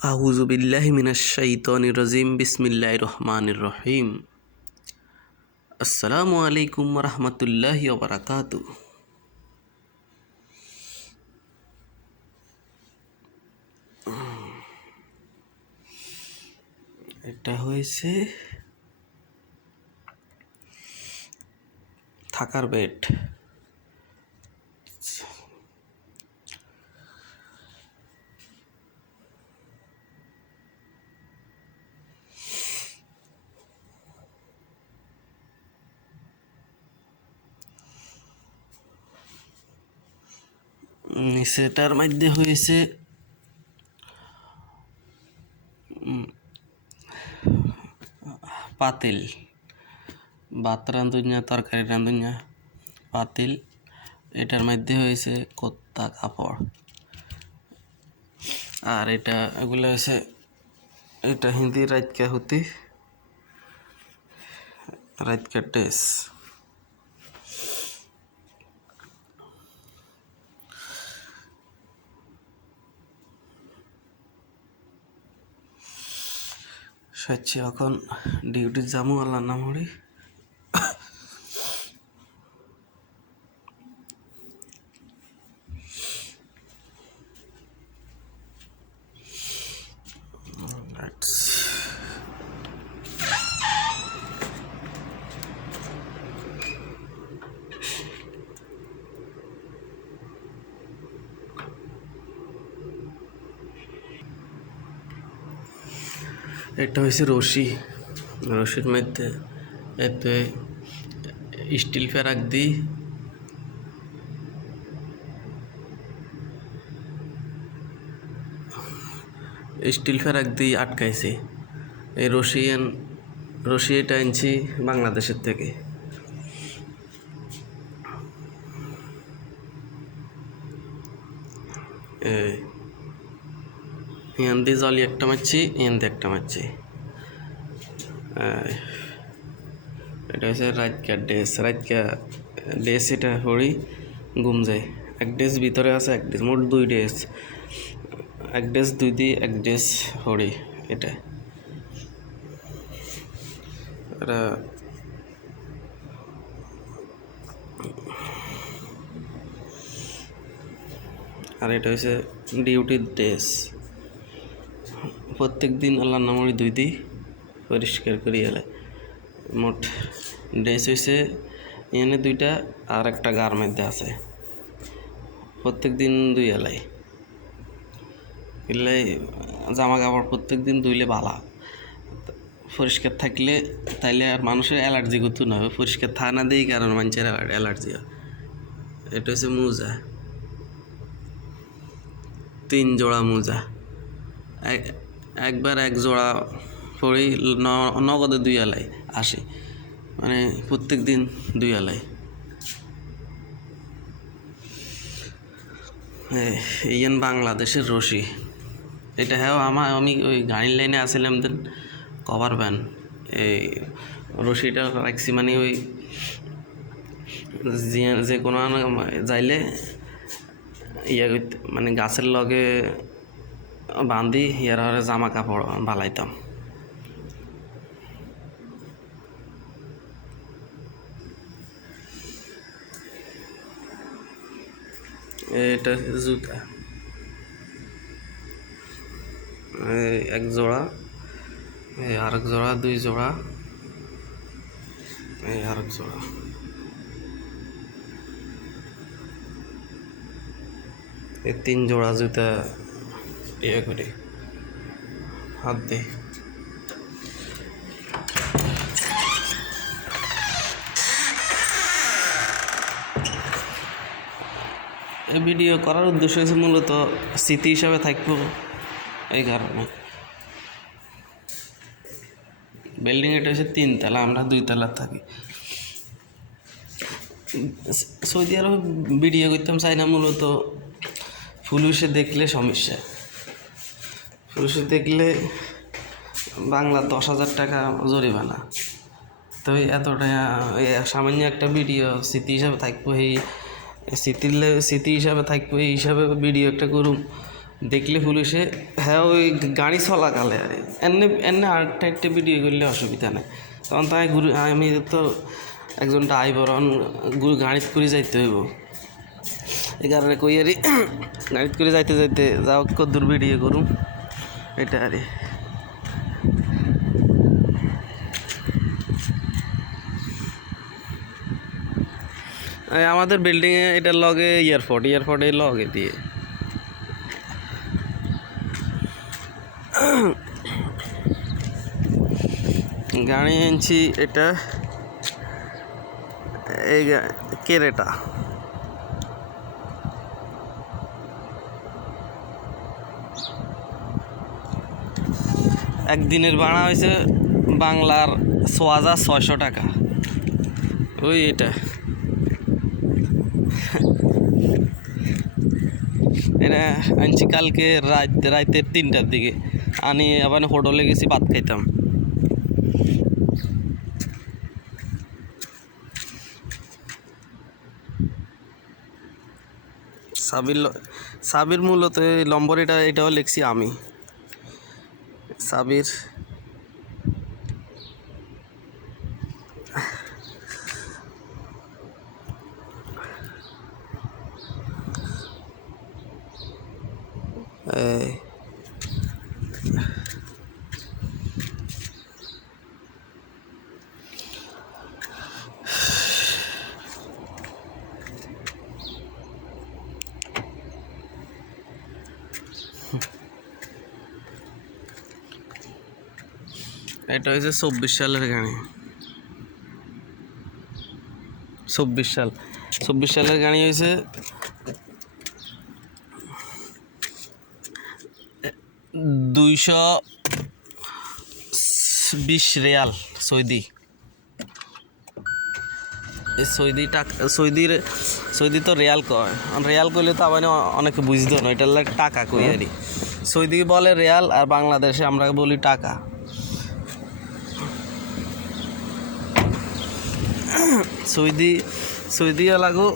আউযু বিল্লাহি মিনাশ শাইতানির রাজিম বিসমিল্লাহির রহমানির রহিম। আসসালামু আলাইকুম ওয়া রাহমাতুল্লাহি ওয়া বারাকাতুহু। এটা হয়েছে থাকার বেড। সেটার মধ্যে হয়েছে পাতিল, ভাত রাঁধুনিয়া তরকারি রাঁধুনিয়া পাতিল। এটার মধ্যে হয়েছে কোত্তা কাপড়। আর এগুলো হয়েছে এটা হিন্দি রাতকা হতি রাতকা ড্রেস। সাচ্ছি এখন ডিউটি যামু আল্লাহ নাম হরি। এটা হয়েছে রশির মধ্যে এতে স্টিল ফেরাক দিই আটকাইছি। এই রশি এটা আনছি বাংলাদেশের থেকে। ইয়ান দিয়ে জলি একটা মারছি, ইয়ান দিয়ে একটা মারছি। এটা হচ্ছে রাতকা ড্রেস এটা হরি ঘুম যায়। এক ড্রেস ভিতরে আছে, এক ড্রেস মোট 2 ড্রেস। এক ড্রেস 2 দিয়ে এক ড্রেস হরি এটা। আর এটা হচ্ছে ডিউটির ড্রেস। প্রত্যেক দিন আল্লাহর নামে 2 দিই পরিষ্কার করি এলে। মোট ড্রেস হয়েছে এনে 2টা, আর একটা গার মধ্যে আছে। প্রত্যেক দিন 2 এলাই এলে জামা কাপড় প্রত্যেক দিন ধুইলে ভালো। পরিষ্কার থাকলে তাইলে আর মানুষের অ্যালার্জি করতে না হবে। পরিষ্কার থা না দিই কারণ মানুষের অ্যালার্জি হয়। এটা হচ্ছে মোজা, 3 জোড়া মোজা। একবার 1 জোড়া পরেই নগদে 2 এলাই আসে, মানে প্রত্যেক দিন 2 এলাই। এইন বাংলাদেশের রশি এটা। হ্যাঁ আমি ওই গাড়ির লাইনে আসছিলাম দেন কভার ভ্যান। এই রশিটা রাখছি মানে ওই যে কোনো যাইলে মানে গাছের লগে বান্ধি ইয়ার জামা কাপড় বালাইতাম। এটা জুতা 1 জোড়া, আরেক জোড়া 2 জোড়া, আরেক জোড়া। এই 3 জোড়া জুতা করি হাত দিয়ে। এই ভিডিও করার উদ্দেশ্য হয়েছে মূলত স্মৃতি হিসাবে থাকবো। এই কারণে বিল্ডিং এটা হচ্ছে 3 তলা, আমরা 2 তলা থাকি। সৌদি আরবে ভিডিও করতাম চাই না মূলত পুলিশে দেখলে সমস্যা। পুলিশে দেখলে বাংলা 10,000 টাকা জরিমানা। তো এতটা সামান্য একটা ভিডিও স্মৃতি হিসাবে থাকবো। এই স্মৃতি হিসাবে থাকবো, এই হিসাবে ভিডিও একটা করুম। দেখলে পুলিশে হ্যাঁ ওই গাড়ি চলাকালে আর এনে এনে আরেকটা ভিডিও করলে অসুবিধা নেই তখন তাই ঘুরে আমি তো একজন ড্রাইভার গাড়িতে করে যাইতে হইব এই কারণে কই আরে গাড়িতে করে যাইতে যাইতে যাও কদ্দূর ভিডিও করুন এটা আরে আমাদের বিল্ডিংয়ে এটার লগে এয়ারপোর্টের লগে দিয়ে গাড়ি এনেছি এটা এই কেরেটা একদিনের ভাড়া হয়েছে বাংলার ৬,৬০০ টাকা ওই এটা এটা আনছি কালকে রাতের ৩টার দিকে আনি আবার হোটেলে গেছি ভাত খাইতাম সাবির মূলত এই নম্বর এটাও লিখছি আমি সাবির এটা হচ্ছে ২৪ সালের গাড়ি ২৪ সালের গাড়ি হয়েছে ২২০ রিয়াল সৌদি সৌদি তো রিয়াল কয় রিয়াল করলে তো আবার অনেকে বুঝতো না এটার লাগে টাকা কই আরি সৌদি বলে রিয়াল আর বাংলাদেশে আমরা বলি টাকা সৌদি লাগো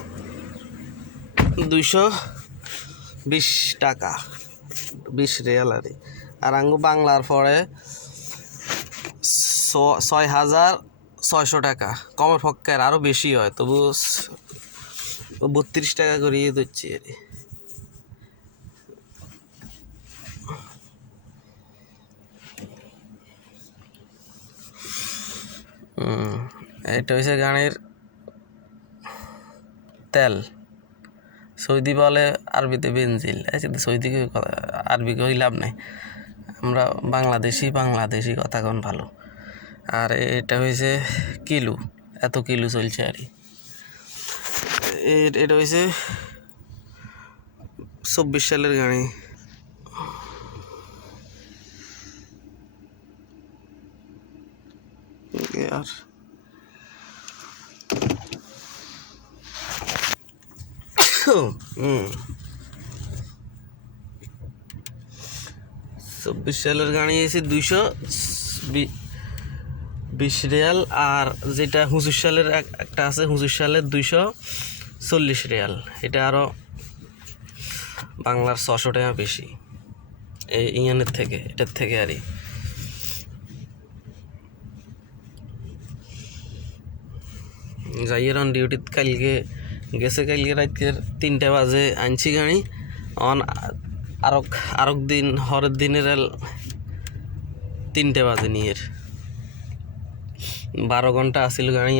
২২০ টাকা ২০ রিয়াল আর আঙ্গু বাংলার পরে ৬,৬০০ টাকা কমের পক্ষে আরও বেশি হয় তবু ৩২ টাকা করিয়ে দিচ্ছি এটা হচ্ছে গাড়ির তেল সৌদি বলে আরবিতে বেনজিল সৌদিকে আরবি কই লাভ নাই আমরা বাংলাদেশি কথা কোন ভালো আর এটা হয়েছে কিলো এত কিলো চলছে আর এটা হয়েছে ২৪ সালের গাড়ি আর ২৪ সালের গাড়ি এসে ২২০ রিয়াল আর যেটা ২৫ সালের একটা আছে ২৫ সালের ২৪০ রিয়াল এটা আরও বাংলার ৬০০ টাকা বেশি এই এটার থেকে আরই যাই অন ডিউটিতে কালকে রাতের ৩টা বাজে আনছি গাড়ি অন আরক দিন হরের দিনের ৩টে বাজে নিয়ে ১২ ঘন্টা আসিল গাড়ি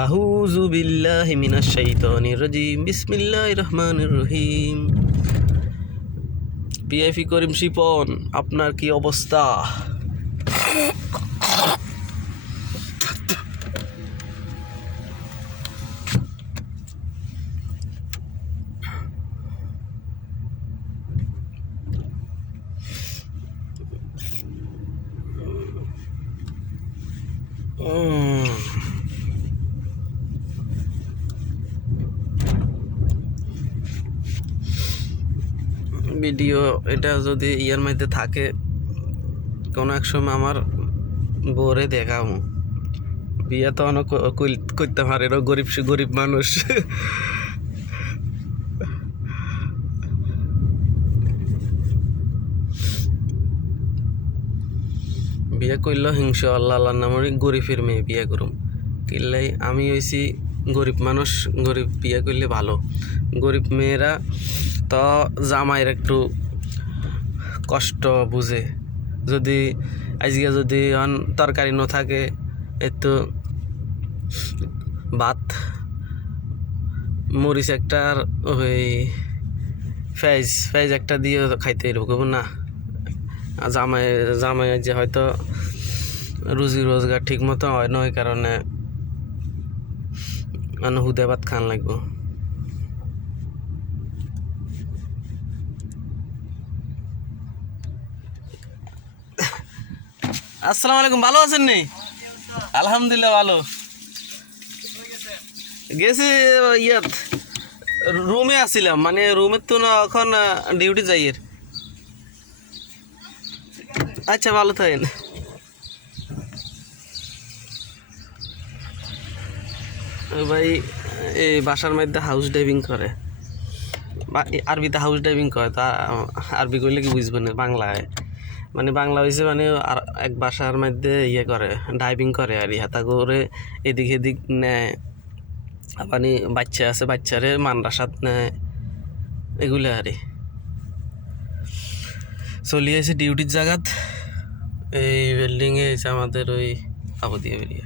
আউযু বিল্লাহি মিনাশ শাইতানির রাজিম বিসমিল্লাহির রহমানির রহিম পিএফি করিম শিপন আপনার কি অবস্থা ভিডিও এটা যদি ইয়ার মধ্যে থাকে কোনো এক সময় আমার বউরে দেখাও, বিয়ে তো অনেক করতে পারে, গরিব গরিব মানুষ। বিয়ে করলেও হিংস আল্লাহ আল্লাহ নামের গরিবের মেয়ে বিয়ে করুম, কিনলেই আমি হয়েছি গরিব মানুষ, গরিব বিয়ে করলে ভালো। গরিব মেয়েরা তো জামাইয়ের একটু কষ্ট বুঝে, যদি আজকে যদি তরকারি ন থাকে একটু ভাত মরিচ একটা আর ওই ফেজ একটা দিয়ে খাইতে এরকম না। জামাই যে হয়তো রুজি রোজগার ঠিক মতো হয় না, ওই কারণে হুদে ভাত খান লাগবো। আসসালামু আলাইকুম, ভালো আছেন নি? আলহামদুলিল্লাহ ভালো। গেছি ইয়াত রুমে আসছিলাম, মানে রুমের তো না এখন ডিউটি যাই। আচ্ছা ভালো থাকেন। ভাই এই বাসার মধ্যে হাউস ড্রাইভিং করে, আরবিতে হাউস ড্রাইভিং করে, তা আরবি করলে কি বুঝবেন বাংলায়, মানে বাংলা হয়েছে মানে আর এক বাসার মধ্যে ইয়ে করে ড্রাইভিং করে আর হাতা করে এদিক এদিক নেয়, মানে বাচ্চা আছে বাচ্চারে মানরাসাত নেয়, এগুলো আরে চলিয়ে আছে ডিউটির জায়গাত। এই বিল্ডিংয়ে এসে আমাদের ওই আবুদিয়া বেরিয়ে